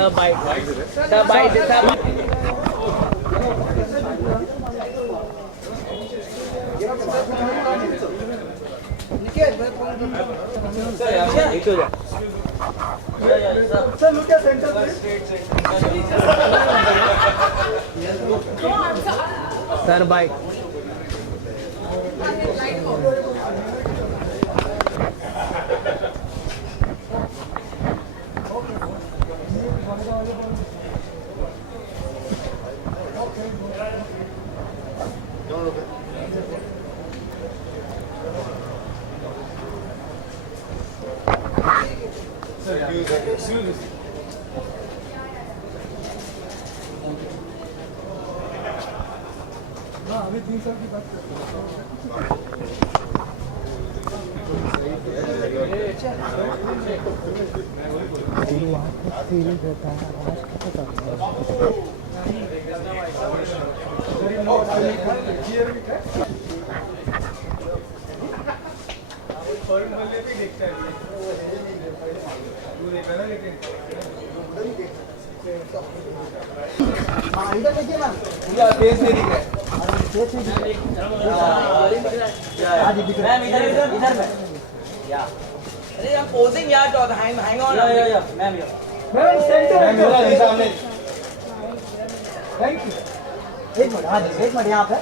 Sir, bite. Sir, bite. Sir, bite. Sir, look at center, please. Sir, bite. अभी 3 साल की बात करते Ma'am, इधर में. Yeah. अरे I'm posing यार, तो hang on. Yeah. Ma'am, yeah. Ma'am centre सामने थैंक यू एक मिनट यहाँ पे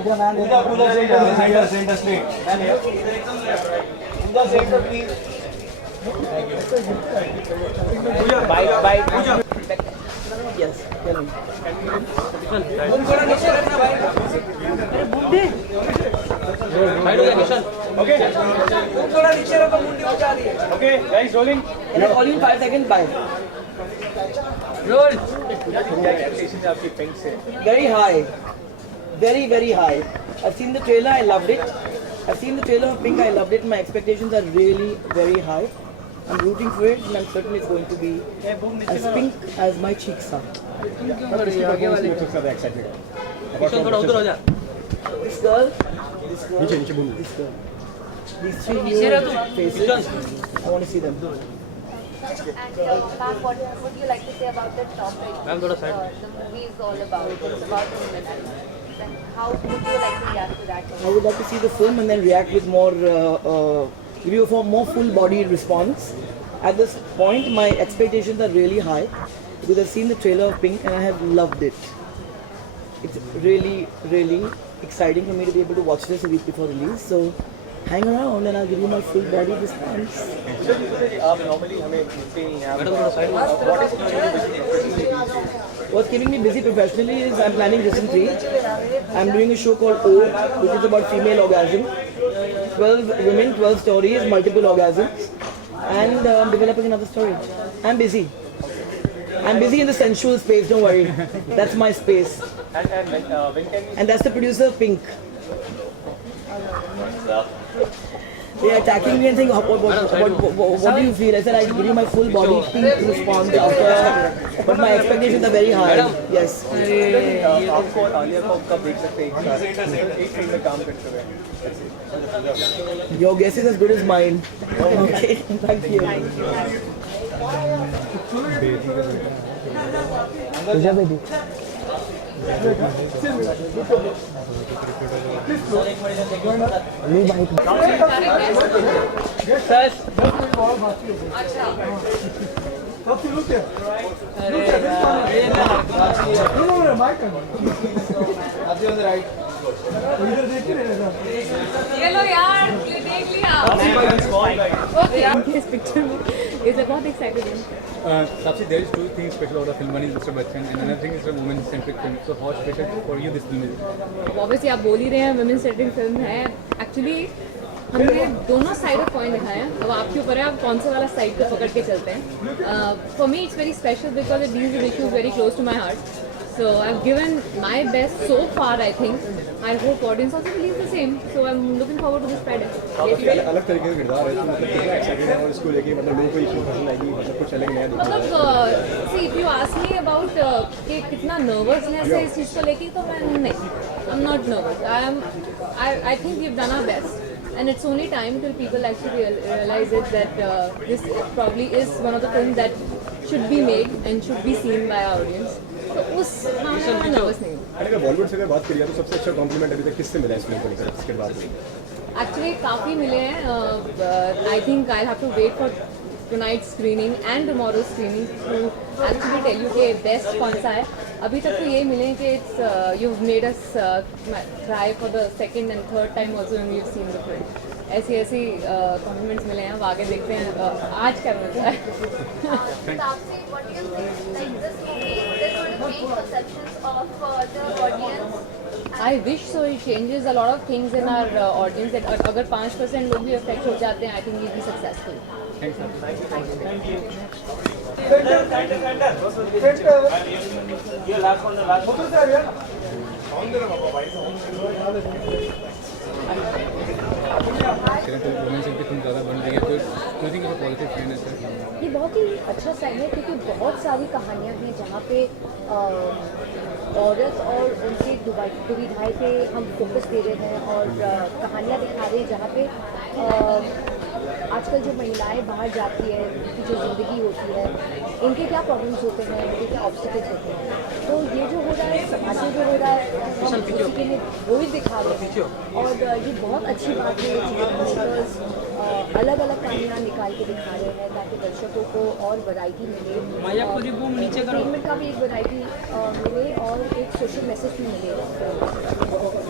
इधर ma'am centre straight Pooja centre please Bite. Yes. Tell me. थोड़ा नीचे रखना भाई. अरे बूढ़े. भाई लोग किशन. ओके थोड़ा नीचे रखो, मुंडी उठा रही है. Okay guys rolling And I call you in 5 seconds. Bye. Roll क्या एक्सपेक्टेशन है आपकी पिंक से Very high. Very, very high. I've seen the trailer. I loved it. I've seen the trailer of Pink. I loved it. My expectations are really very high. I'm rooting for it, and I'm certain it's going to be as pink as my cheeks are. This girl, this girl, this girl. These 3 new faces. I want to see them. And ma'am, what would you like to say about the topic? The movie is all about. It's about women. And how would you like to react to that? I would like to see the film and then react with more, give you a more full body response. At this point, my expectations are really high because I've seen the trailer of Pink and I have loved it. It's really, really exciting for me to be able to watch this a week before release. So hang around and I'll give you my full body response. आप normally हमें मिलते ही हैं madam थोड़ा side What's keeping me busy professionally is I'm planning Listen 3. I'm doing a show called O, which is about female orgasm. 12 women, 12 stories, multiple orgasms. And I'm developing another story. I'm busy. I'm busy in the sensual space, don't worry. That's my space. and when can And that's the producer of Pink. They're attacking me and saying, what do you feel? I said, I give you my full body pink response after, but my expectations are very high. Yes. आपको और आलिया को कब देख सकते हैं एक film में काम करते हुए Your guess is as good as mine. Okay, thank you. Pooja baby. Sir. कब से लुक है नो माइक इधर देखिए ना ये लो यार ये देख लिया This picture is a बहुत excited him. Tapsi, there is 2 things special about the film. One is Mr. Bachchan, and another thing is a woman-centric film. So, how special for you this film is? Obviously आप बोल ही रहे हैं women centric film है. Actually हमने दोनों side of coin दिखाए हैं. अब आपके ऊपर है आप कौन से वाला साइड को पकड़ के चलते हैं. For me it's very special because it deals with issues very close to my heart. So I've given my best so far. I think I hope audience also believes the same. So I'm looking forward to this Friday. अलग तरीके का किरदार है तो मतलब कितना excited है और इसको लेके मतलब लोगों को इशू पसंद आएगी मतलब कुछ अलग नया देखने मतलब see if you ask me about कि कितना nervousness है इस चीज़ को लेके तो मैं नहीं. I'm not nervous. I think we've done our best. And it's only time till people actually realize it that this probably is one of the films that should be made and should be seen by our audience. तो उस मामले में nervous नहीं हूँ. अगर बॉलीवुड से अगर बात करिए तो सबसे अच्छा कॉम्प्लीमेंट अभी तक किससे मिला है इस फिल्म को लेकर इसके बाद में? Actually काफ़ी मिले हैं. I think I'll have to wait for tonight's screening and tomorrow's screening to actually tell you कि best कौन सा है. अभी तक तो ये मिले कि it's you've made us cry for the second and third time also when we've seen the film. ऐसी कॉम्प्लीमेंट्स मिले हैं. अब आगे देखते हैं आज क्या मिलता है. Taapsee, what do you think? Like this movie, is going to change perceptions of the audience? I wish so. It changes a lot of things in our audience. That अगर 5% लोग भी affect हो जाते हैं, I think we'll be successful. Thanks, sir. Women centric film ज़्यादा बन रही है, तो do you think it's a positive trend is that? ये बहुत ही अच्छा साइन है क्योंकि बहुत सारी कहानियाँ हैं जहाँ पे औरत और उनकी दुविधाएं पे हम फोकस दे रहे हैं और कहानियाँ दिखा रहे हैं जहाँ पे आजकल जो महिलाएं बाहर जाती है, उनकी जो ज़िंदगी होती है, उनके क्या प्रॉब्लम्स होते हैं, उनके क्या ऑब्स्टिकल्स होते हैं. तो ये जो हो रहा है समाज में जो हो रहा है हम उसी के लिए वो ही दिखा रहे हैं और ये बहुत अच्छी बात है कि अलग अलग कहानियाँ निकाल के दिखा रहे हैं ताकि दर्शकों को और वैरायटी मिले, एंटरटेनमेंट का भी एक वैरायटी मिले और एक सोशल मैसेज भी मिले.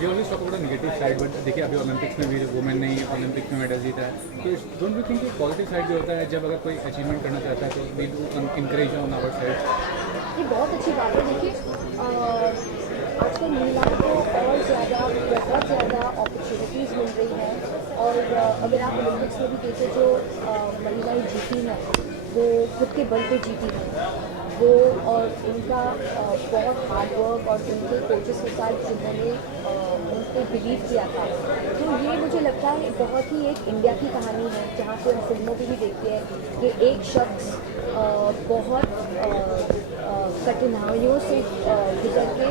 We always talk about the negative side, but देखिए अभी ओलंपिक्स में भी वुमेन ने ओलंपिक्स में मेडल जीता है, तो don't you think positive side भी होता है जब अगर कोई अचीवमेंट करना चाहता है तो we do encourage on our side. ये बहुत अच्छी बात है. देखिए आजकल महिलाओं को और ज़्यादा बहुत ज़्यादा अपॉर्चुनिटीज़ मिल रही हैं और अगर आप ओलंपिक्स में भी देखें जो महिलाएं जीती हैं वो खुद के बल पे जीती हैं वो और उनका बहुत हार्ड वर्क और उनके कोचेस के साथ जिन्होंने उन पर बिलीव किया था. तो ये मुझे लगता है बहुत ही एक इंडिया की कहानी है जहाँ पे हम फिल्मों में भी देखते हैं कि एक शख्स बहुत कठिनाइयों से गुजर के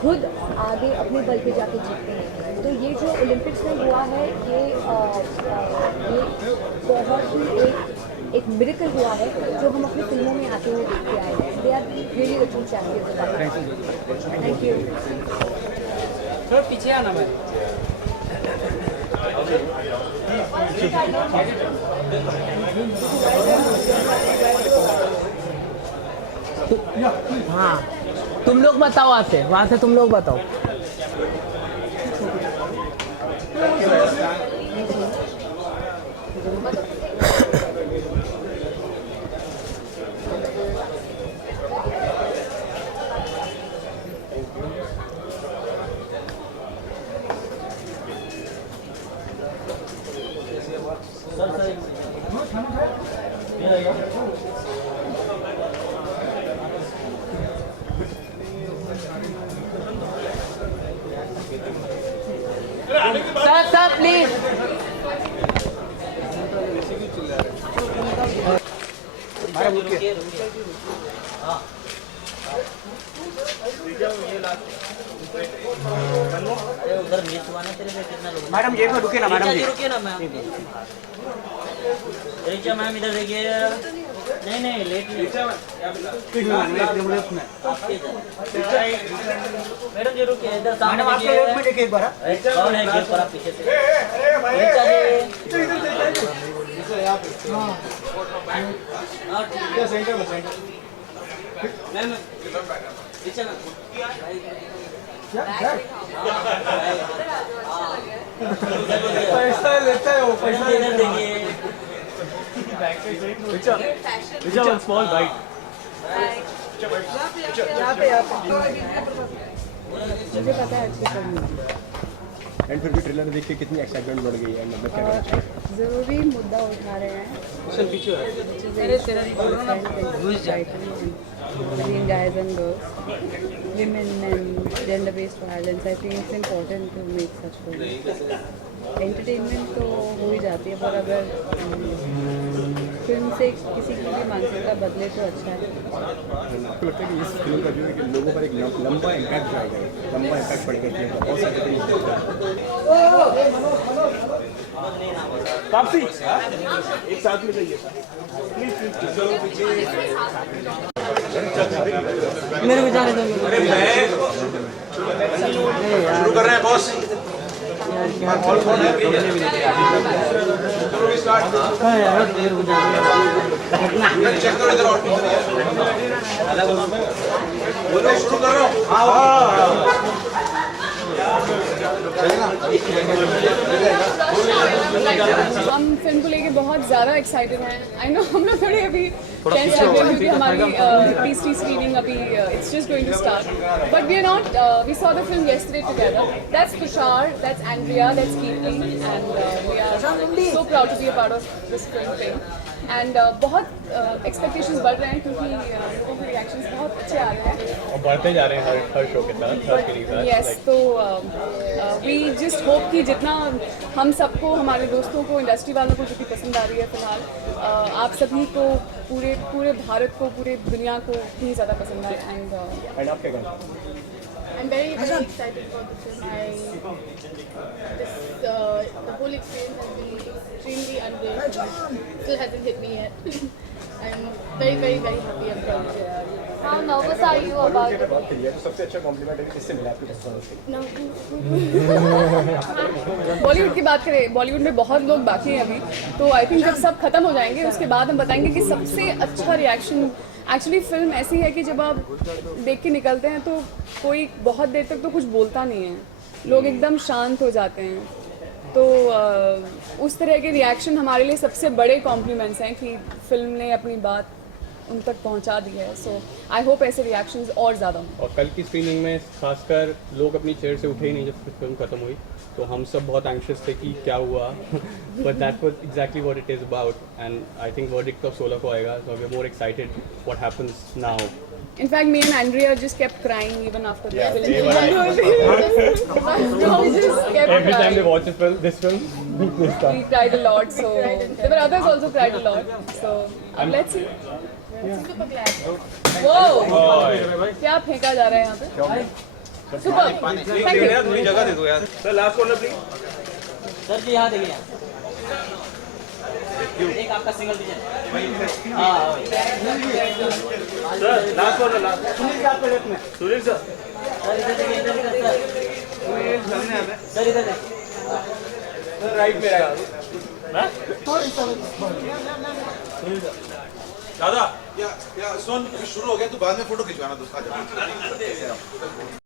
खुद आगे अपने बल पे जाके जीतते हैं. तो ये जो ओलंपिक्स में हुआ है ये बहुत ही एक मिरेकल हुआ है जो हम अपनी फिल्मों में आते हुए देखते आए हैं. They are really the true champions. Thank you. थोड़ा पीछे आना मैं. हाँ तुम लोग बताओ वहाँ से तुम लोग बताओ. Sir please. मैडम ये रुके ना मैडम जी. रुके ना मैम. रिचा मैम इधर देखिए. नहीं लेट नहीं. मैडम जी रुकिए इधर सामने देखिए. एक बार कौन है गेट पर आप पीछे से. रिचा जी हाँ सेंटर में सेंटर. मैम रिचा मैम पैसा लेता है वो. पैसा देखिए. Richa one small bite. मुझे पता है अच्छी फिल्म एंड फिर भी ट्रेलर देख के कितनी एक्साइटमेंट बढ़ गई है, मतलब क्या कहना चाहिए? ज़रूरी मुद्दा उठा रहे हैं. Between guys and girls, women and gender-based violence. I think it's important to make such films. Entertainment तो हो ही जाती है पर अगर फिल्म से किसी की भी मानसिकता बदले तो अच्छा है। आपको लगता है कि इस फिल्म का जो है कि लोगों पर एक लंबा इम्पैक्ट जाएगा, लंबा इम्पैक्ट पड़ करके बहुत सारे काफी एक साथ में चाहिए मेरे को जाने दो। शुरू कर रहे हैं बॉस। चेक करो इधर शुरू कर रहा हूँ। हम फिल्म को लेके बहुत ज़्यादा एक्साइटेड हैं। आई नो हम लोग थोड़े अभी टेंस लग रहे हैं क्योंकि हमारी तीसरी स्क्रीनिंग अभी it's just going to start, but we are not we saw the film yesterday together. That's Tushar, that's Andrea, that's Keerti, and we are so proud to be a part of this film thing. And बहुत expectations बढ़ रहे हैं क्योंकि लोगों के reactions बहुत अच्छे आ रहे हैं और बढ़ते जा रहे हैं हर शो के साथ, हर फिल्म के साथ। यस, तो वी जस्ट होप कि जितना हम सबको, हमारे दोस्तों को, इंडस्ट्री वालों को जो भी पसंद आ रही है फिलहाल, आप सभी को, पूरे भारत को, पूरे दुनिया को इतनी ज़्यादा पसंद आए। एंड आप क्या कहना? I'm very excited for the film. The whole experience has been extremely unreal. Still hasn't hit me yet. I'm very happy about it. How nervous are you about it? बात करिए तो सबसे अच्छा कॉम्प्लीमेंट है किससे मिला आपको परफॉर्मेंस के? बॉलीवुड की बात करें, बॉलीवुड में बहुत लोग बाकी हैं अभी, तो आई थिंक जब सब खत्म हो जाएंगे उसके बाद हम बताएंगे कि सबसे अच्छा रिएक्शन। एक्चुअली फिल्म ऐसी है कि जब आप देख के निकलते हैं तो कोई बहुत देर तक तो कुछ बोलता नहीं है, लोग एकदम शांत हो जाते हैं। तो उस तरह के रिएक्शन हमारे लिए सबसे बड़े कॉम्प्लीमेंट्स हैं कि फिल्म ने अपनी बात उन तक पहुंचा दी है। सो आई होप ऐसे रिएक्शंस और ज़्यादा हों। और कल की स्क्रीनिंग में खासकर लोग अपनी चेयर से उठे ही नहीं जब फिल्म खत्म हुई, तो हम सब बहुत एंशियस थे कि क्या हुआ, but that was exactly what it is about, and I think verdict of 16 को आएगा, so we are more excited what happens now. In fact, me and Andrea just kept crying even after the film. We just kept Every time they crying. watch this film, they start. We cried a lot, so there were others also cried a lot. So let's see. Super glad. Whoa! क्या फेंका जा रहा है यहाँ पे? Super. Thank you. थोड़ी जगह दे दो यार। Sir last corner please. Sir ji यहाँ देखिए, एक आपका सिंगल डिजाइन। हाँ sir last corner last. Sunil ji आपके लेफ्ट में। सुनील सर। सर इधर देखिए, इधर सर। सामने आप सर इधर देखिए। सर राइट में रहेगा। दादा या सुन शुरू हो गया तो बाद में फोटो खिंचवाना दोस्त आ जाओ।